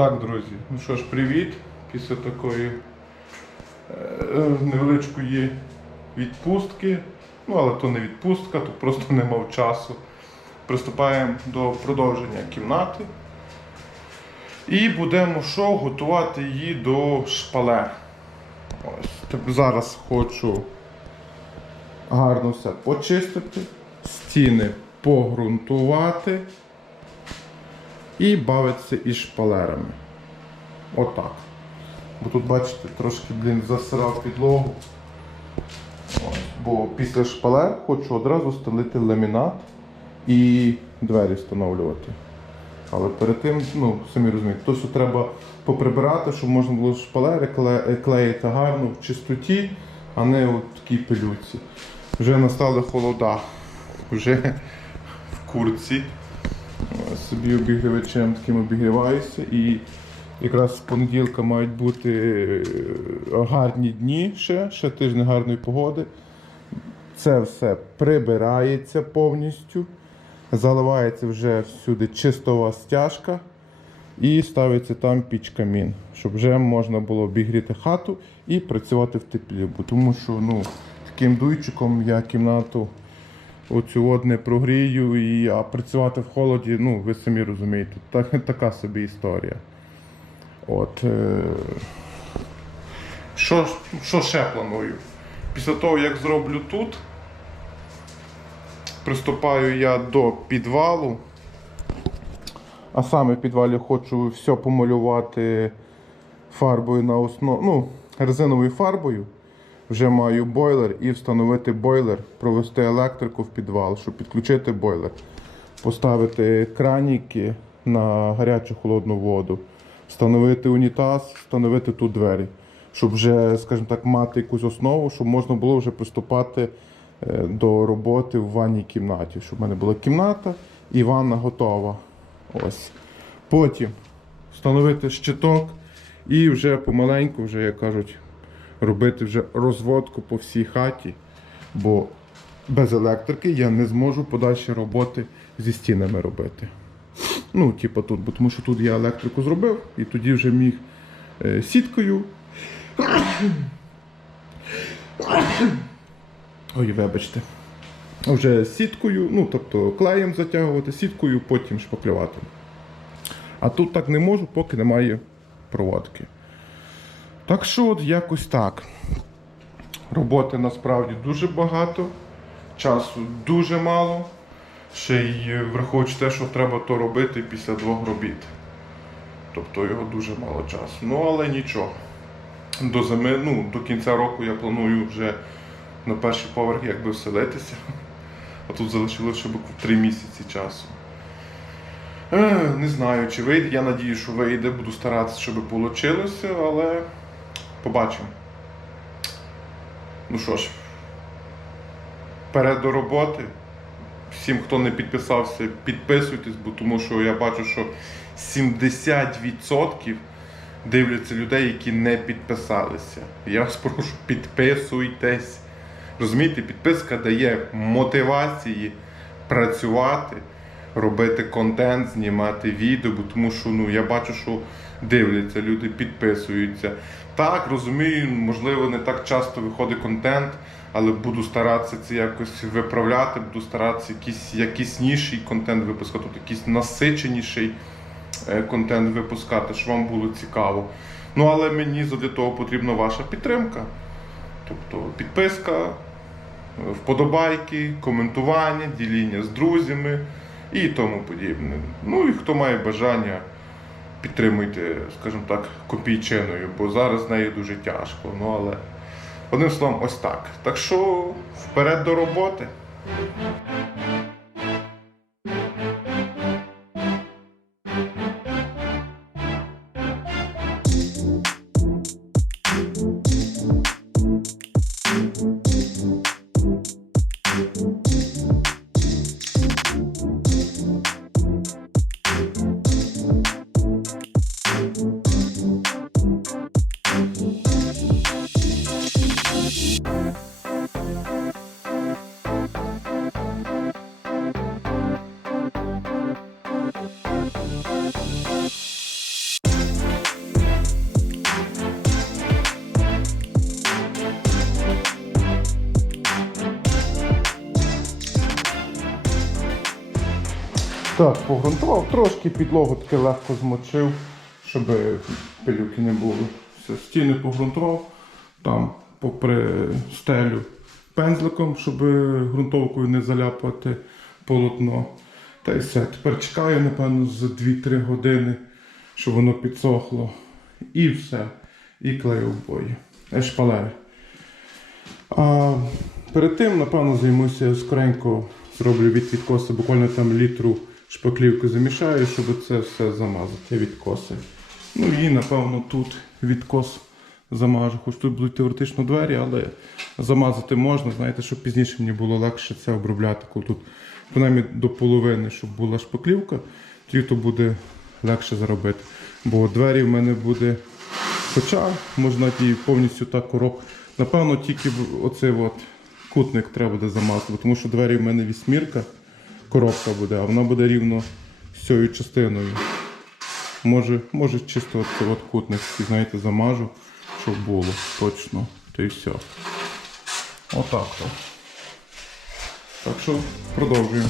Так, друзі, ну що ж, привіт. Після такої е, невеличкої відпустки. Ну, але то не відпустка, то просто не мав часу. Приступаємо до продовження кімнати. І будемо що? Готувати її до шпалер. Ось. Зараз хочу гарно все почистити, стіни погрунтувати і бавитися із шпалерами. Отак. Бо тут, бачите, трошки, блін, засирав підлогу. Бо після шпалер хочу одразу стелити ламінат і двері встановлювати. Але перед тим, ну, самі розумієте, то, що треба поприбирати, щоб можна було шпалери клеїти гарно в чистоті, а не у такій пилюці. Вже настали холода. Вже в курці. Собі обігрівачем таким обігріваюся і якраз з понеділка мають бути е, гарні дні ще, ще тиждень гарної погоди. Це все прибирається повністю, заливається вже всюди чистова стяжка і ставиться там піч камін, щоб вже можна було обігріти хату і працювати в теплі. Тому що ну, таким дуйчиком я кімнату оцю не прогрію, і, а працювати в холоді, ну ви самі розумієте, так, така собі історія. От, е... що, що ще планую? Після того, як зроблю тут, приступаю я до підвалу. А саме в підвалі хочу все помалювати фарбою на основ... ну, резиновою фарбою. Вже маю бойлер і встановити бойлер, провести електрику в підвал, щоб підключити бойлер, поставити краніки на гарячу холодну воду, встановити унітаз, встановити тут двері, щоб вже, скажімо так, мати якусь основу, щоб можна було вже приступати е, до роботи в ванній кімнаті, щоб в мене була кімната і ванна готова. Ось. Потім встановити щиток і вже помаленьку, вже як кажуть, робити вже розводку по всій хаті, бо без електрики я не зможу подальші роботи зі стінами робити. Ну, типу тут, бо тому що тут я електрику зробив і тоді вже міг е, сіткою. Ой, вибачте. Вже сіткою, ну тобто клеєм затягувати, сіткою, потім шпаклювати. А тут так не можу, поки немає проводки. Так що от якось так. Роботи насправді дуже багато, часу дуже мало. Ще й враховуючи те, що треба то робити після двох робіт. Тобто його дуже мало часу. Ну але нічого. До зими, ну, до кінця року я планую вже на перший поверх якби вселитися. А тут залишилося ще буквально 3 місяці часу. Е, Не знаю, чи вийде. Я надію, що вийде, буду старатися, щоб вийшло, але побачимо. Ну що ж, вперед до роботи. Всім, хто не підписався, підписуйтесь, бо тому що я бачу, що 70% дивляться людей, які не підписалися. Я вас прошу, підписуйтесь. Розумієте, підписка дає мотивації працювати, робити контент, знімати відео, бо тому що ну, я бачу, що дивляться, люди підписуються. Так, розумію, можливо, не так часто виходить контент, але буду старатися це якось виправляти, буду старатися якийсь якісніший контент випускати, тут якийсь насиченіший е, контент випускати, щоб вам було цікаво. Ну, але мені для того потрібна ваша підтримка. Тобто підписка, вподобайки, коментування, діління з друзями і тому подібне. Ну і хто має бажання, підтримуйте, скажімо так, копійчиною, бо зараз з нею дуже тяжко. Ну але одним словом, ось так. Так що вперед до роботи. Так, погрунтував, трошки підлогу таки легко змочив, щоб пилюки не було. Все, стіни погрунтував, там попри стелю пензликом, щоб ґрунтовкою не заляпати полотно. Та й все. Тепер чекаю, напевно, за 2-3 години, щоб воно підсохло. І все. І клею обої. Шпалери. А перед тим, напевно, займуся скоренько, зроблю від відкоси, буквально там літру шпаклівки замішаю, щоб це все замазати відкоси. Ну і напевно тут відкос замажу. Хоч тут будуть теоретично двері, але замазати можна, знаєте, щоб пізніше мені було легше це обробляти, коли тут принаймні до половини, щоб була шпаклівка, тоді то буде легше заробити. Бо двері в мене буде Хоча можна і повністю так короб. Напевно, тільки оцей от кутник треба буде замазати, тому що двері в мене вісьмірка, коробка буде, а вона буде рівно з цією частиною. Може, може чисто от от кутник, знаєте, замажу, щоб було точно. То і все. Отак то. Так що продовжуємо.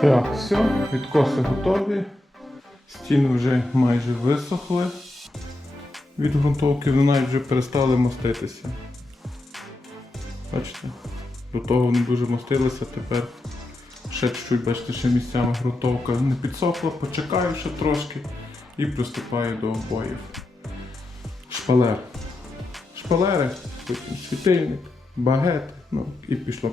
Так, все, відкоси готові. Стіни вже майже висохли від ґрунтовки, вони навіть вже перестали моститися. Бачите? До того вони дуже мостилися, тепер ще чуть-чуть, бачите, ще місцями ґрунтовка не підсохла, почекаю ще трошки і приступаю до обоїв. Шпалер. Шпалери, потім світильник, багет, ну і пішло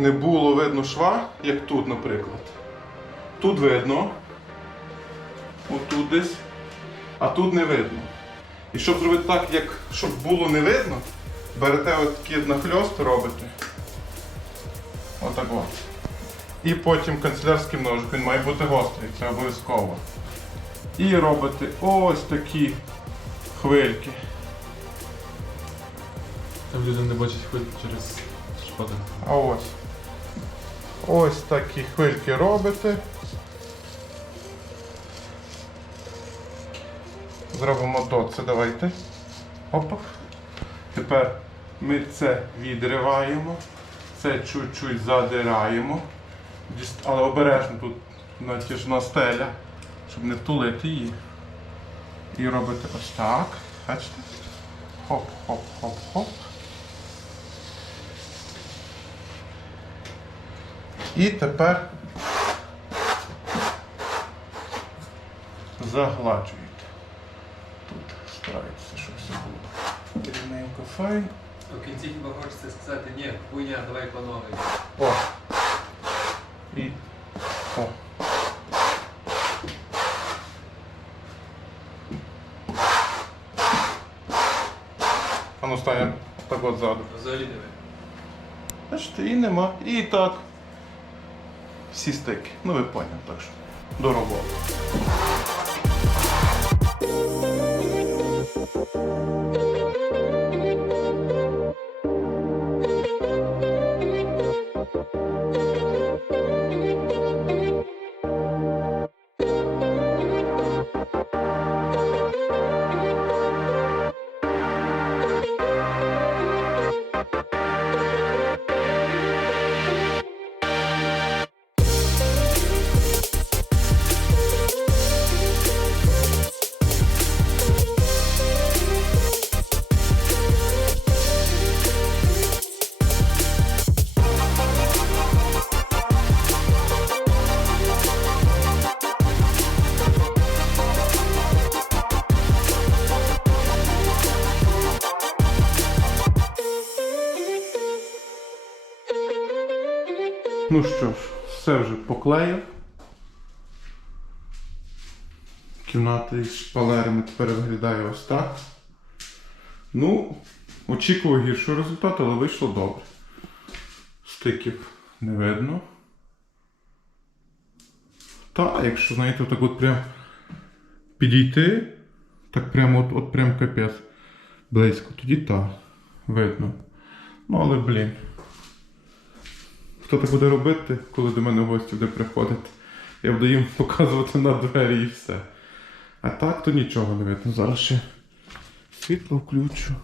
не було видно шва, як тут, наприклад, тут видно, отут десь, а тут не видно. І щоб зробити так, як щоб було не видно, берете от такі нахльост, робите. Отак от. І потім канцелярський ножик, він має бути гострий, це обов'язково. І робите ось такі хвильки. Там люди не бачать ходять через шпади. А ось. Ось такі хвильки робите. Зробимо до це, давайте. Опа. Тепер ми це відриваємо, це чуть-чуть задираємо. Але обережно тут натяжна стеля, щоб не втулити її. І робите ось так. Бачите? Хоп-хоп-хоп-хоп. І тепер загладжуєте. Тут старається, щоб все було рівненько файн. В кінці хіба хочеться сказати, ні, хуйня, давай по новій. О. І. О. А ну стане так от ззаду. Взагалі диви. Бачите, і нема. І так. Всі стики. Ну ви поняли, так що. До роботи. Ну що ж, все вже поклеїв. Кімната із шпалерами тепер виглядає ось так. Ну, очікував гіршого результату, але вийшло добре. Стиків не видно. Та, якщо, знаєте, так от прям підійти, так прямо от, от прям капець близько, тоді так, видно. Ну, але блін. Хто так буде робити, коли до мене гості буде приходити? Я буду їм показувати на двері і все. А так то нічого не видно. Зараз ще світло включу.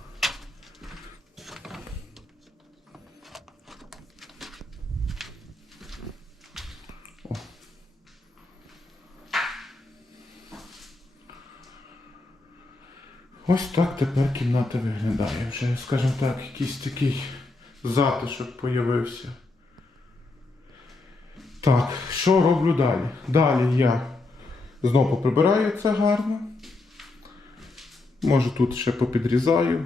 Ось так тепер кімната виглядає. Вже, скажімо так, якийсь такий затишок появився. Так, що роблю далі? Далі я знову поприбираю це гарно. Може тут ще попідрізаю.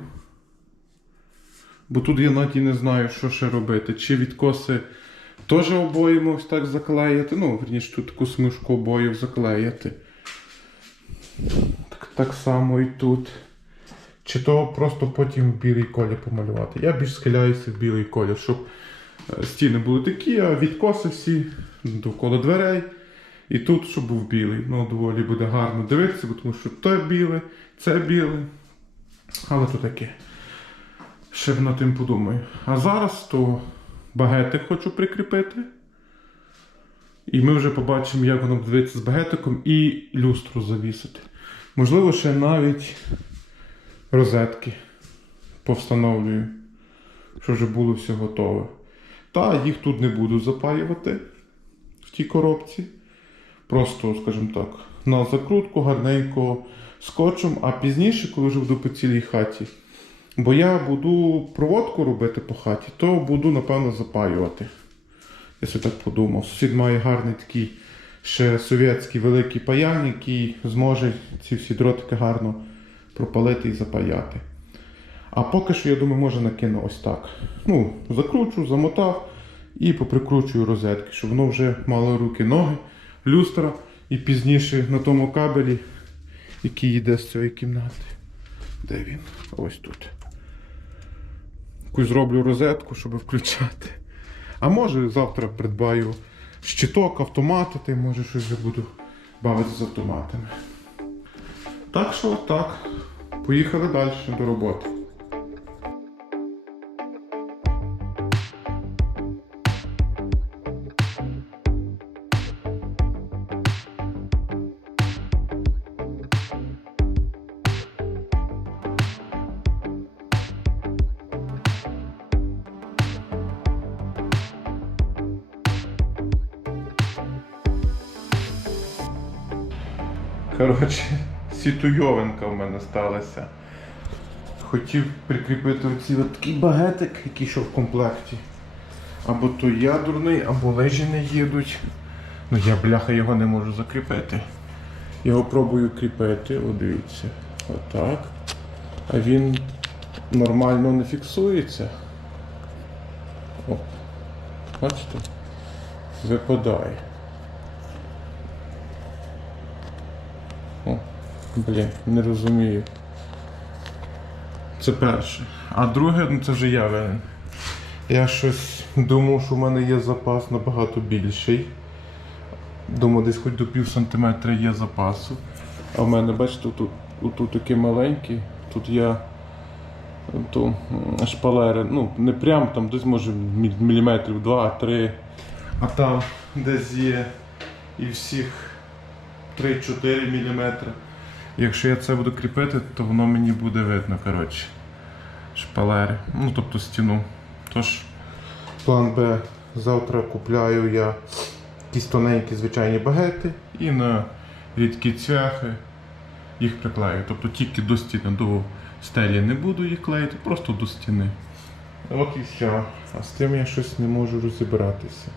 Бо тут я навіть не знаю, що ще робити. Чи відкоси теж обоїм ось так заклеїти. Ну, верніше, тут таку смужку обоїв заклеїти. Так, так само і тут. Чи то просто потім в білий колір помалювати. Я більш схиляюся в білий колір, щоб е, стіни були такі, а відкоси всі довкола дверей. І тут, щоб був білий. Ну, доволі буде гарно дивитися, бо тому що те біле, це біле. Але то таке. Ще над тим подумаю. А зараз то багетик хочу прикріпити. І ми вже побачимо, як воно буде дивитися з багетиком і люстру завісити. Можливо, ще навіть розетки повстановлюю, що вже було все готове. Та їх тут не буду запаювати в тій коробці. Просто, скажімо так, на закрутку гарненько скотчем, а пізніше, коли вже буду по цілій хаті. Бо я буду проводку робити по хаті, то буду, напевно, запаювати. Я собі так подумав. Сусід має гарний такий ще совєтський великий паяльник, який зможе ці всі дротики гарно пропалити і запаяти. А поки що, я думаю, може накину ось так. Ну, закручу, замотав і поприкручую розетки, щоб воно вже мало руки, ноги, люстра і пізніше на тому кабелі, який йде з цієї кімнати. Де він? Ось тут. Якусь зроблю розетку, щоб включати. А може завтра придбаю щиток, автомати, та й може щось вже буду бавитися з автоматами. Так що так. Поїхали далі до роботи. Коротше, сітуйовинка в мене сталася. Хотів прикріпити оці такий багетик, який йшов в комплекті. Або то я дурний, або лежі не їдуть. Ну я бляха його не можу закріпити. Його пробую кріпити, от дивіться. Отак. А він нормально не фіксується. О. Бачите? Випадає. Блін, не розумію. Це перше. А друге, ну це вже я винен. Я щось думав, що в мене є запас набагато більший. Думав, десь хоч до пів сантиметра є запасу. А в мене, бачите, тут, тут такий маленький, тут я то, шпалери, ну, не прям там, десь може міліметрів 2-3. А там десь є і всіх 3-4 мм. Якщо я це буду кріпити, то воно мені буде видно, коротше. Шпалери. Ну, тобто стіну. Тож, план Б. Завтра купляю я якісь тоненькі звичайні багети і на рідкі цвяхи їх приклею. Тобто тільки до стіни, до стелі не буду їх клеїти, просто до стіни. От і все. А з тим я щось не можу розібратися.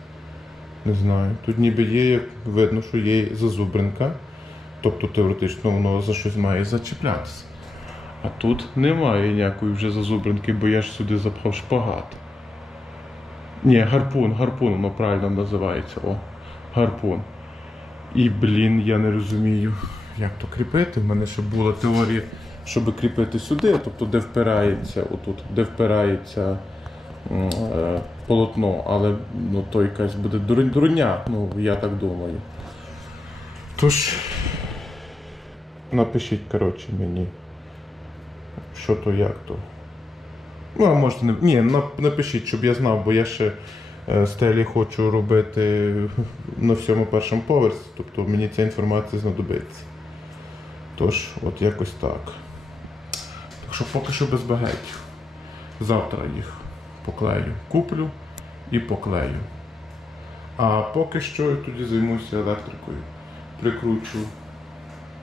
Не знаю. Тут ніби є, як видно, що є зазубринка. Тобто теоретично воно за щось має зачіплятися. А тут немає ніякої вже зазубринки, бо я ж сюди запхав шпагат. Ні, гарпун, гарпун воно правильно називається. О, гарпун. І, блін, я не розумію, як то кріпити. У мене ще була теорія, щоб кріпити сюди, тобто де впирається, отут, де впирається е, полотно, але ну, то якась буде дур- дурня, ну я так думаю. Тож, напишіть, коротше, мені, що то, як то. Ну, а можете. Ні, напишіть, щоб я знав, бо я ще е, стелі хочу робити на всьому першому поверсі, тобто мені ця інформація знадобиться. Тож, от якось так. Так що поки що без багетів. Завтра їх поклею. Куплю і поклею. А поки що я тоді займуся електрикою. Прикручу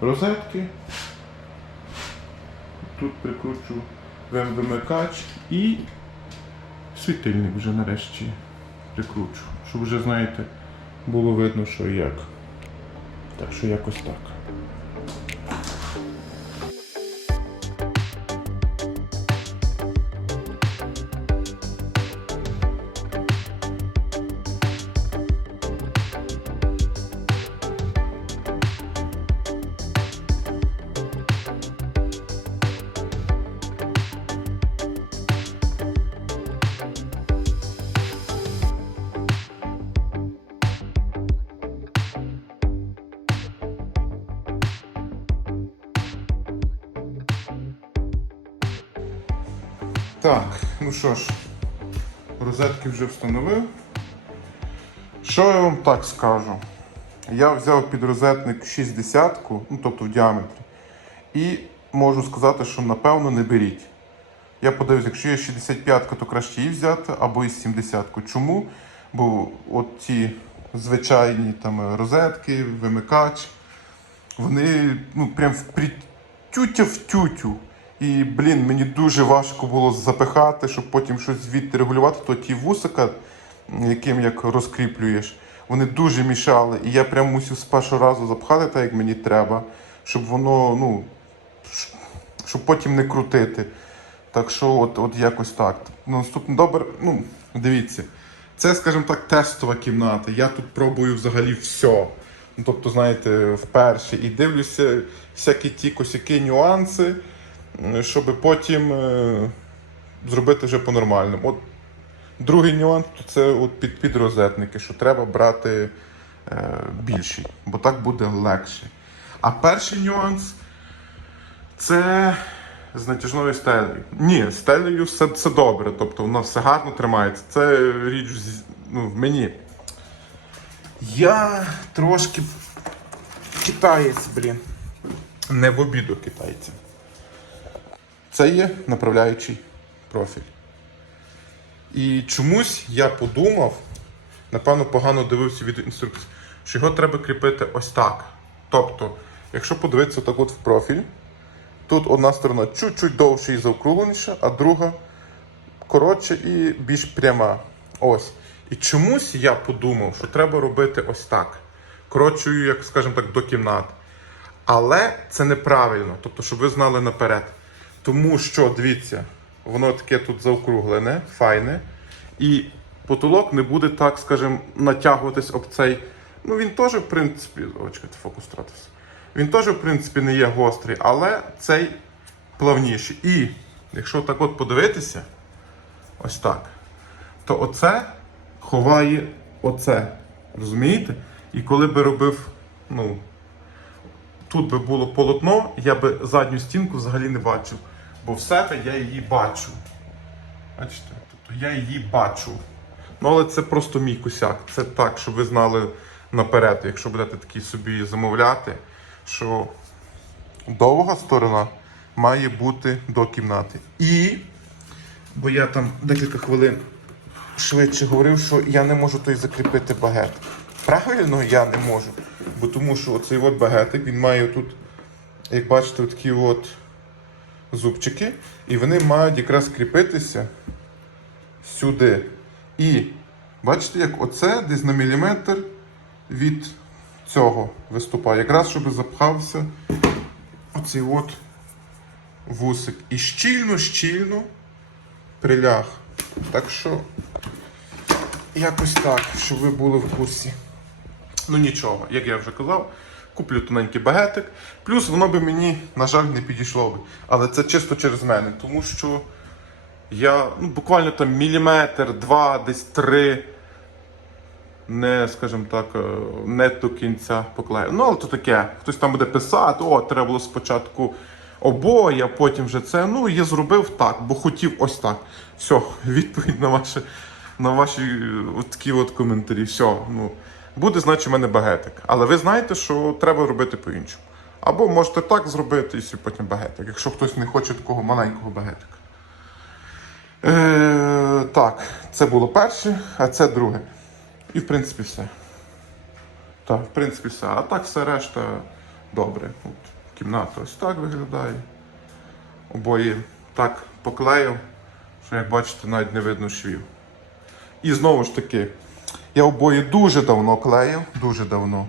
розетки. Тут прикручу вим- вимикач і світильник вже нарешті прикручу. Щоб вже, знаєте, було видно, що і як. Так що якось так. Так, ну що ж, розетки вже встановив. Що я вам так скажу? Я взяв під розетник 60, ну тобто в діаметрі, і можу сказати, що напевно не беріть. Я подивився, якщо є 65, то краще її взяти, або і 70. Чому? Бо от ці звичайні там розетки, вимикач, вони ну, прям впритютя в тютю. І, блін, мені дуже важко було запихати, щоб потім щось звідти регулювати, то ті вусика, яким як розкріплюєш, вони дуже мішали. І я прям мусив з першого разу запхати так, як мені треба, щоб воно, ну, щоб потім не крутити. Так що, от, от якось так. Ну, наступне добре, ну, дивіться. Це, скажімо так, тестова кімната. Я тут пробую взагалі все. Ну, тобто, знаєте, вперше і дивлюся всякі ті косяки, нюанси, щоб потім е, зробити вже по-нормальному. От другий нюанс це от під, підрозетники, що треба брати е, більший, бо так буде легше. А перший нюанс Це з натяжною стелею. Ні, стелею все, все добре, тобто воно все гарно тримається. Це річ ну, в мені. Я трошки китаєць, блін. Не в обіду китайцям. Це є направляючий профіль. І чомусь я подумав, напевно, погано дивився від інструкції, що його треба кріпити ось так. Тобто, якщо подивитися так от в профіль, тут одна сторона чуть-чуть довше і заокругленіша, а друга коротша і більш пряма. Ось. І чомусь я подумав, що треба робити ось так. Коротшою, як скажімо так, до кімнат. Але це неправильно, тобто, щоб ви знали наперед. Тому що, дивіться, воно таке тут заокруглене, файне, і потолок не буде так, скажімо, натягуватись об цей. Ну, він теж, в принципі, о, фокус втратився. Він теж, в принципі, не є гострий, але цей плавніший. І якщо так от подивитися, ось так, то оце ховає оце. Розумієте? І коли би робив, ну, тут би було полотно, я би задню стінку взагалі не бачив. Бо в себе я її бачу. Бачите? Тобто я її бачу. Ну, але це просто мій косяк. Це так, щоб ви знали наперед, якщо будете такі собі замовляти, що довга сторона має бути до кімнати. І, бо я там декілька хвилин швидше говорив, що я не можу той закріпити багет. Правильно, я не можу. Бо тому що оцей от багетик, він має тут, як бачите, такі от зубчики, і вони мають якраз кріпитися сюди. І бачите, як оце десь на міліметр від цього виступає. Якраз щоб запхався оцей от вусик. І щільно-щільно приляг. Так що якось так, щоб ви були в курсі. Ну нічого, як я вже казав, куплю тоненький багетик. Плюс воно би мені, на жаль, не підійшло би. Але це чисто через мене, тому що я ну, буквально там міліметр, два, десь три. Не, скажімо так, е, не до кінця поклею. Ну, але то таке. Хтось там буде писати, о, треба було спочатку обоє, а потім вже це. Ну, я зробив так, бо хотів ось так. Все, відповідь на ваші, на ваші е, от такі от коментарі. Все, ну, буде, значить, у мене багетик. Але ви знаєте, що треба робити по-іншому. Або можете так зробити, і потім багетик, якщо хтось не хоче такого маленького багетика. Е, так, це було перше, а це друге. І в принципі все. Так, в принципі все. А так все решта добре. От, кімната ось так виглядає. Обоє так поклеїв, що як бачите, навіть не видно швів. І знову ж таки, я обоє дуже давно клеїв, дуже давно.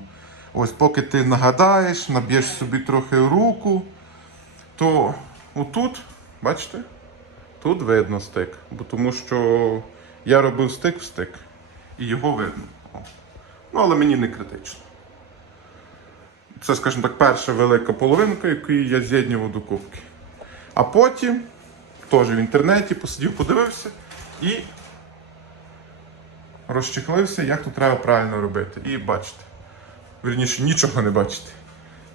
Ось поки ти нагадаєш, наб'єш собі трохи руку, то отут, бачите, тут видно стик. Бо тому що я робив стик в стик, і його видно. Ну, але мені не критично. Це, скажімо так, перша велика половинка, яку я з'єднював до кубки. А потім теж в інтернеті посидів, подивився і розчехлився, як тут треба правильно робити. І бачите. Вірніше, нічого не бачите.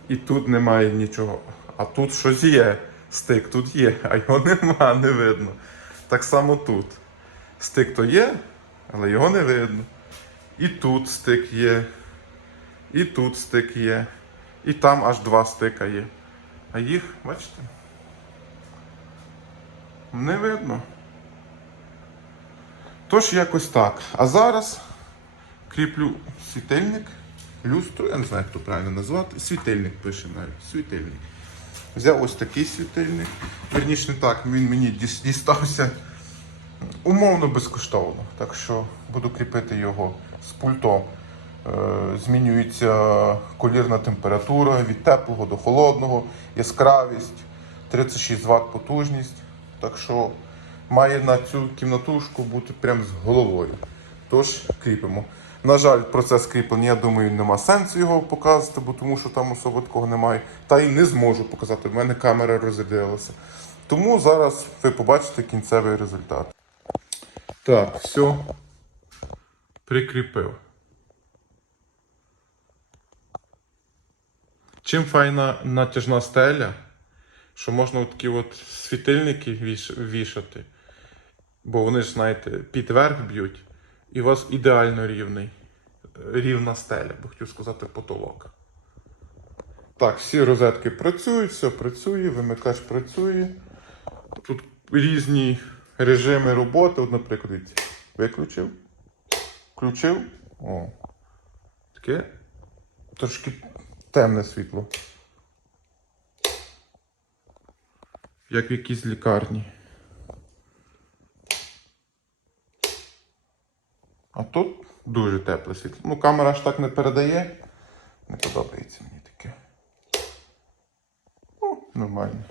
І тут немає нічого. А тут щось є. Стик тут є, а його нема, не видно. Так само тут. Стик то є, але його не видно. І тут стик є. І тут стик є. І там аж два стика є. А їх, бачите? Не видно. Тож якось так. А зараз кріплю світильник, люстру, я не знаю, як то правильно назвати. Світильник пише навіть. Світильник. Взяв ось такий світильник. Верніше не так, він мені дістався умовно безкоштовно. Так що буду кріпити його з пультом. Е, Змінюється колірна температура від теплого до холодного, яскравість, 36 Вт потужність. Так що має на цю кімнатушку бути прям з головою. Тож кріпимо. На жаль, процес кріплення, я думаю, нема сенсу його показувати, бо тому що там особо такого немає. Та й не зможу показати. В мене камера розрядилася. Тому зараз ви побачите кінцевий результат. Так, все. Прикріпив. Чим файна натяжна стеля? що можна такі от світильники вішати. Бо вони ж, знаєте, під верх б'ють, і у вас ідеально рівний, рівна стеля, бо хотів сказати потолок. Так, всі розетки працюють, все працює, вимикач працює. Тут різні режими роботи. От, наприклад, виключив, включив. О. Таке трошки темне світло. Як в якійсь лікарні. А тут дуже тепле світло. Ну, камера ж так не передає. Не подобається мені таке. Ну, нормально.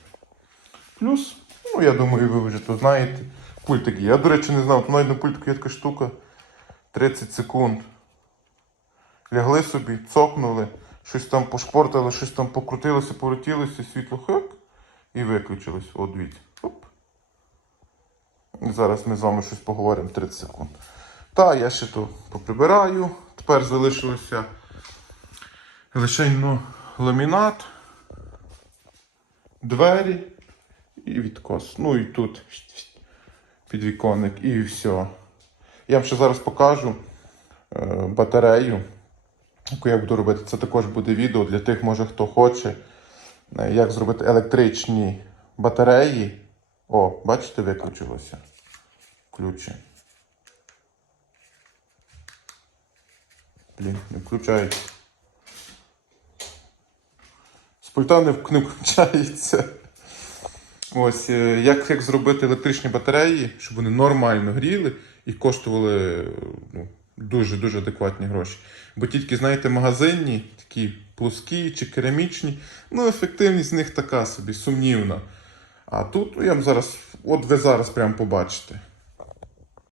Плюс, ну я думаю, ви вже то знаєте. Пультик є. Я, до речі, не знав, навіть на пультику є така штука. 30 секунд. Лягли собі, цокнули, щось там пошпортили, щось там покрутилося, повертілося, світло хак і виключилось. От дивіться. Зараз ми з вами щось поговоримо 30 секунд. Та, я ще то поприбираю. Тепер залишилося лише ну, ламінат, двері і відкос. Ну і тут підвіконник, і все. Я вам ще зараз покажу е, батарею, яку я буду робити. Це також буде відео для тих, може, хто хоче, е, як зробити електричні батареї. О, бачите, виключилося. Включи. Блін, не включається. З пульта не, включається. Ось, е, як, як зробити електричні батареї, щоб вони нормально гріли і коштували е, ну, дуже-дуже адекватні гроші. Бо тільки, знаєте, магазинні, такі плоскі чи керамічні, ну, ефективність з них така собі, сумнівна. А тут ну, я вам зараз, от ви зараз прямо побачите.